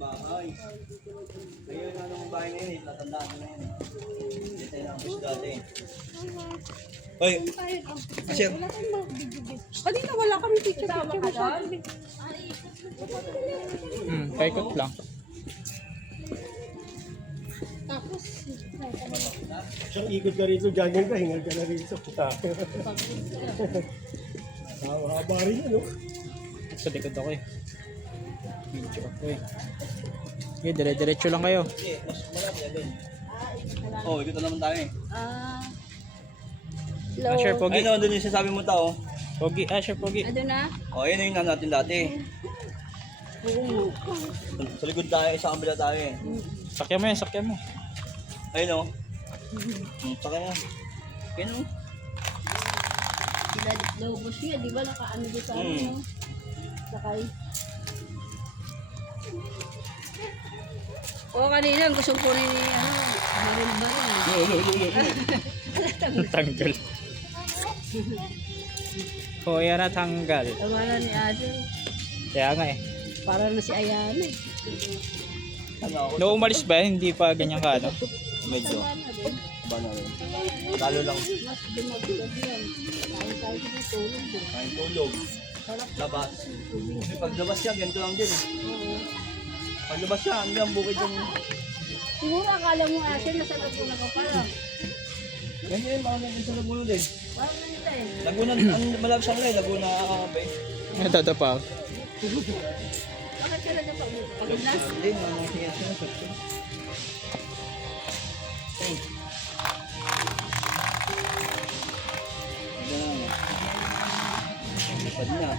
bahay. Kaya na ng bahay na yun eh, tatandaan mo na yun. Hindi tayo nakapis dati. Oy, kasi... Kanina wala kami picture-picture masyado. Paikot lang. Tapos, Siyang ikot ka rito, jogging ka, hingal ka na rito. Haba rin yan, no? Sa likod ako eh. Video ako eh. Okay, dire-diretso lang kayo. Hindi, mas malaki agad. Oh, ikot na naman tayo eh. Sure, Pogi. Ayun o, doon yung sasabi mo tao. Pogi, sure, Pogi. ano na? Oh, ayun yung natin dati. Sa likod tayo, sa kabila tayo eh. Sakyan mo yan, sakyan mo. Ayun o. Sakay na. Ayun o. Sila lobos niya, di ba nakaano doon sa ano? Sakay. Oo, kanina gusto ko rin ni baril-baril. Tanggal. Oh, yan na tanggal. Tawala ni Adel. Kaya nga eh. Para na si Ayana eh. Ano ako? No, umalis ba? Hindi pa ganyan ka, ano? Medyo. Ba na rin. Lalo lang. Mas dumagulag yan. Kain tayo sa tulong doon. Kain tulog. Labas. Kasi paglabas siya, ganito lang din eh. Paglabas siya, hanggang bukid yung... Siguro akala mo Asher nasa Laguna ka pa lang. Ganyan yun, mga nandun sa Laguna din. Parang nandito eh. Laguna, ang malapit sa kanila, Laguna, Natatapaw. Bakit ka na pa ulit? Paglas? Hindi, mga siyas na sa Lipad na.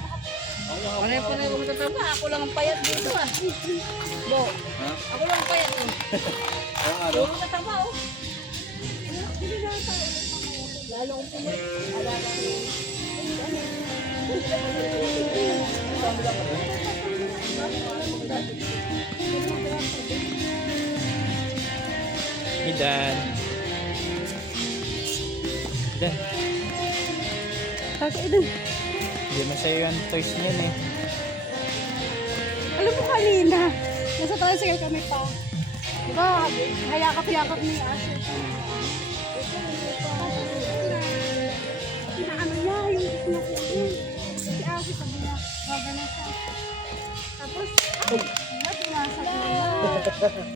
Ano yung panay ko matataba? Ako lang ang payat dito ah. Bo, Ha? ako lang ang payat eh. Oo nga, no? Puro matataba oh. Lalo kong pumat. Alala ko. Idan. Idan. Kaka Eden. Hindi masaya yung toys niyan eh. Alam mo kanina, nasa tricycle kami pa. Diba, hayakap-yakap ni Asher. Pinaano niya, yung pinakunin. Si Asher sabi niya, gagana siya. Tapos, pinasag niya.